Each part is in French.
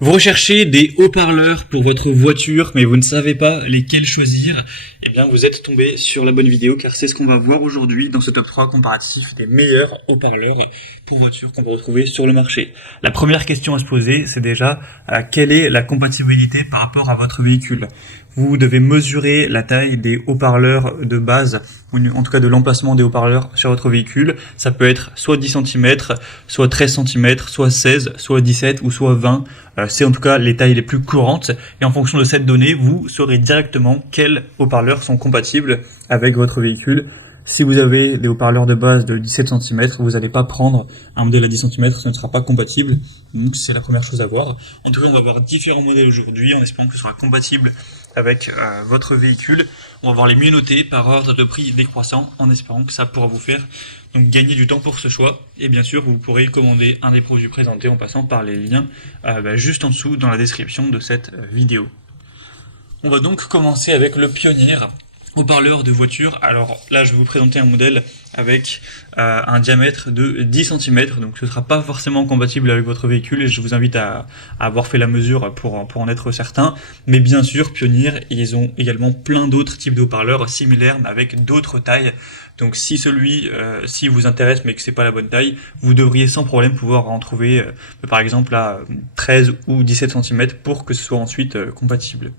Vous recherchez des haut-parleurs pour votre voiture, mais vous ne savez pas lesquels choisir. Eh bien, vous êtes tombé sur la bonne vidéo, car c'est ce qu'on va voir aujourd'hui dans ce top 3 comparatif des meilleurs haut-parleurs pour voiture qu'on peut retrouver sur le marché. La première question à se poser, c'est déjà quelle est la compatibilité par rapport à votre véhicule. Vous devez mesurer la taille des haut-parleurs de base, ou en tout cas de l'emplacement des haut-parleurs sur votre véhicule. Ça peut être soit 10 cm, soit 13 cm, soit 16, soit 17 ou soit 20. C'est en tout cas les tailles les plus courantes. Et en fonction de cette donnée, vous saurez directement quels haut-parleurs sont compatibles avec votre véhicule. Si vous avez des haut-parleurs de base de 17 cm, vous n'allez pas prendre un modèle à 10 cm, ça ne sera pas compatible. Donc c'est la première chose à voir. En tout cas, on va voir différents modèles aujourd'hui en espérant que ce sera compatible avec votre véhicule. On va voir les mieux notés par ordre de prix décroissant en espérant que ça pourra vous faire donc gagner du temps pour ce choix. Et bien sûr, vous pourrez commander un des produits présentés en passant par les liens juste en dessous dans la description de cette vidéo. On va donc commencer avec le Pioneer haut-parleur de voiture. Alors là, je vais vous présenter un modèle avec un diamètre de 10 cm, donc ce ne sera pas forcément compatible avec votre véhicule et je vous invite à avoir fait la mesure pour en être certain. Mais bien sûr, Pioneer, ils ont également plein d'autres types de haut-parleurs similaires mais avec d'autres tailles. Donc si si vous intéresse mais que c'est pas la bonne taille, vous devriez sans problème pouvoir en trouver par exemple à 13 ou 17 cm pour que ce soit ensuite compatible.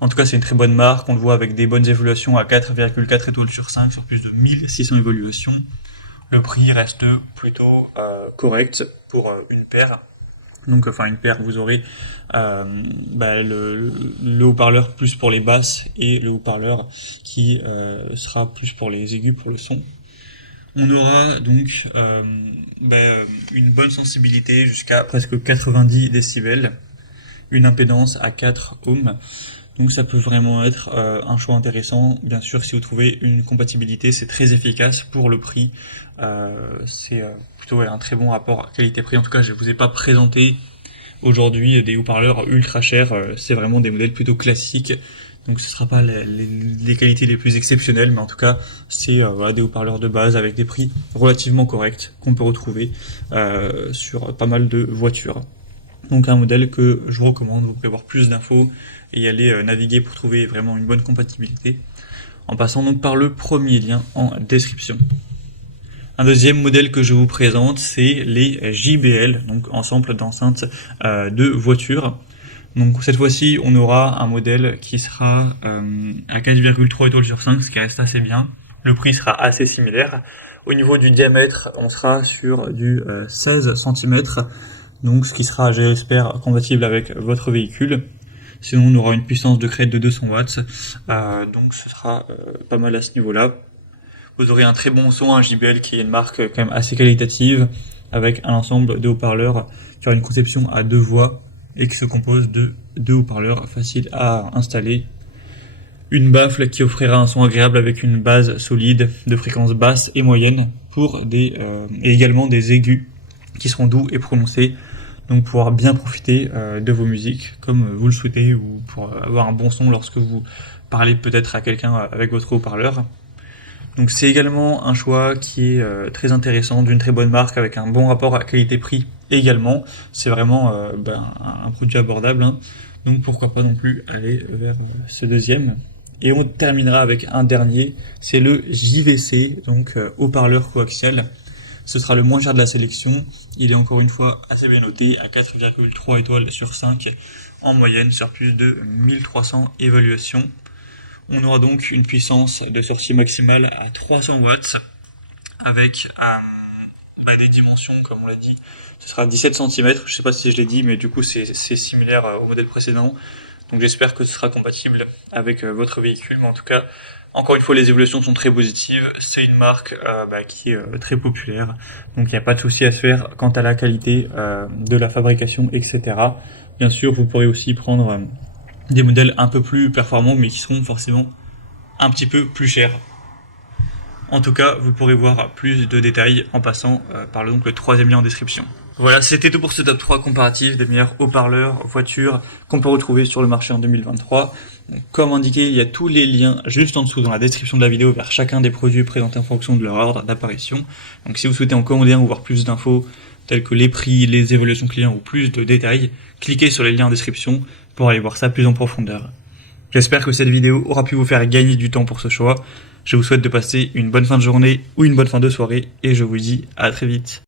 En tout cas, c'est une très bonne marque, on le voit avec des bonnes évaluations à 4,4 étoiles sur 5 sur plus de 1600 évaluations. Le prix reste plutôt correct pour une paire. Donc, enfin, une paire, vous aurez le haut-parleur plus pour les basses et le haut-parleur qui sera plus pour les aigus, pour le son. On aura donc une bonne sensibilité jusqu'à presque 90 décibels, une impédance à 4 ohms. Donc ça peut vraiment être un choix intéressant. Bien sûr, si vous trouvez une compatibilité, c'est très efficace pour le prix. C'est plutôt un très bon rapport qualité-prix. En tout cas, je ne vous ai pas présenté aujourd'hui des haut-parleurs ultra chers. C'est vraiment des modèles plutôt classiques. Donc ce ne sera pas les qualités les plus exceptionnelles, mais en tout cas, c'est des haut-parleurs de base avec des prix relativement corrects qu'on peut retrouver sur pas mal de voitures. Donc un modèle que je vous recommande, vous pouvez avoir plus d'infos et aller naviguer pour trouver vraiment une bonne compatibilité, en passant donc par le premier lien en description. Un deuxième modèle que je vous présente, c'est les JBL, donc ensemble d'enceintes de voiture. Donc cette fois-ci, on aura un modèle qui sera à 4,3 étoiles sur 5, ce qui reste assez bien. Le prix sera assez similaire. Au niveau du diamètre, on sera sur du 16 cm. Donc ce qui sera, j'espère, compatible avec votre véhicule. Sinon on aura une puissance de crête de 200 watts, donc ce sera pas mal à ce niveau-là. Vous aurez un très bon son, un JBL qui est une marque quand même assez qualitative, avec un ensemble de haut-parleurs qui aura une conception à 2 voix et qui se compose de 2 haut-parleurs faciles à installer. Une baffle qui offrira un son agréable avec une base solide de fréquence basse et moyenne et également des aigus qui seront doux et prononcés, donc pouvoir bien profiter de vos musiques comme vous le souhaitez ou pour avoir un bon son lorsque vous parlez peut-être à quelqu'un avec votre haut-parleur. Donc c'est également un choix qui est très intéressant, d'une très bonne marque avec un bon rapport à qualité-prix également. C'est vraiment un produit abordable, hein. Donc pourquoi pas non plus aller vers ce deuxième. Et on terminera avec un dernier, c'est le JVC, donc haut-parleur coaxial. Ce sera le moins cher de la sélection. Il est encore une fois assez bien noté à 4,3 étoiles sur 5 en moyenne sur plus de 1300 évaluations. On aura donc une puissance de sortie maximale à 300 watts avec des dimensions, comme on l'a dit, ce sera 17 cm. Je ne sais pas si je l'ai dit, mais du coup c'est similaire au modèle précédent. Donc j'espère que ce sera compatible avec votre véhicule. Mais en tout cas, encore une fois, les évolutions sont très positives. C'est une marque qui est très populaire. Donc il n'y a pas de souci à se faire quant à la qualité de la fabrication, etc. Bien sûr, vous pourrez aussi prendre des modèles un peu plus performants, mais qui seront forcément un petit peu plus chers. En tout cas, vous pourrez voir plus de détails en passant par le troisième lien en description. Voilà, c'était tout pour ce top 3 comparatif des meilleurs haut-parleurs voitures qu'on peut retrouver sur le marché en 2023. Comme indiqué, il y a tous les liens juste en dessous dans la description de la vidéo vers chacun des produits présentés en fonction de leur ordre d'apparition. Donc si vous souhaitez en commander un ou voir plus d'infos, tels que les prix, les évaluations clients ou plus de détails, cliquez sur les liens en description pour aller voir ça plus en profondeur. J'espère que cette vidéo aura pu vous faire gagner du temps pour ce choix. Je vous souhaite de passer une bonne fin de journée ou une bonne fin de soirée et je vous dis à très vite.